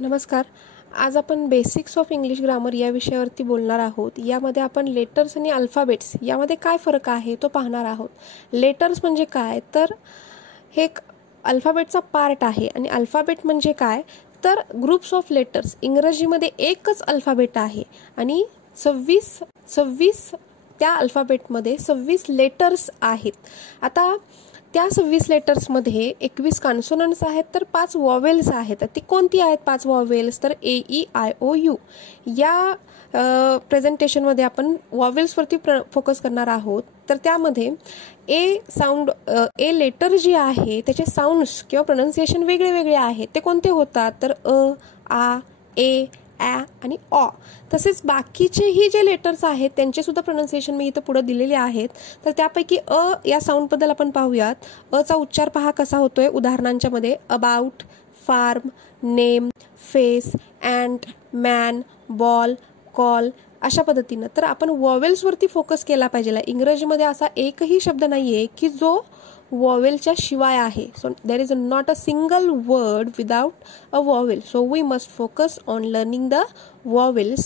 नमस्कार. आज आपण बेसिक्स ऑफ इंग्लिश ग्रामर या विषयावरती बोलणार आहोत. यामध्ये आपण लेटर्स आणि अल्फाबेट्स यामध्ये काय फरक आहे तो पाहणार आहोत. लेटर्स म्हणजे काय, तर हे एक अल्फाबेटचा पार्ट आहे आणि अल्फाबेट म्हणजे काय, तर ग्रुप्स ऑफ लेटर्स. इंग्रजीमध्ये एकच अल्फाबेट आहे आणि 26 त्या अल्फाबेटमध्ये 26 लेटर्स आहेत. आता त्या 26 लेटर्समध्ये 21 कॉन्सोनंट्स आहेत तर 5 वॉवेल्स आहेत. ती कोणती आहेत 5 वॉवेल्स, तर AEIOU. या प्रेझेंटेशनमध्ये आपण वॉवेल्सवरती फोकस करणार आहोत. तर त्यामध्ये ए लेटर जी आहे त्याचे साऊंड्स किंवा प्रोनाऊन्सिएशन वेगळे वेगळे आहेत. ते कोणते होतात, तर आ, ए, आणि ऑ. तसेच बाकीचेही जे लेटर्स आहेत त्यांचे सुद्धा प्रोनाऊन्सिएशन मी इथं पुढे दिलेले आहेत. तर त्यापैकी या साऊंडबद्दल आपण पाहूयात. चा उच्चार पहा कसा होतोय उदाहरणांच्या मध्ये: about, farm, name, face, ant, man, ball, call, अशा पद्धतीनं. तर आपण वॉवेल्सवरती फोकस केला पाहिजे. इंग्रजीमध्ये असा एकही शब्द नाहीये की जो वॉवेलच्या शिवाय आहे. So there is not a single word without a vowel. So we must focus on learning the vowels.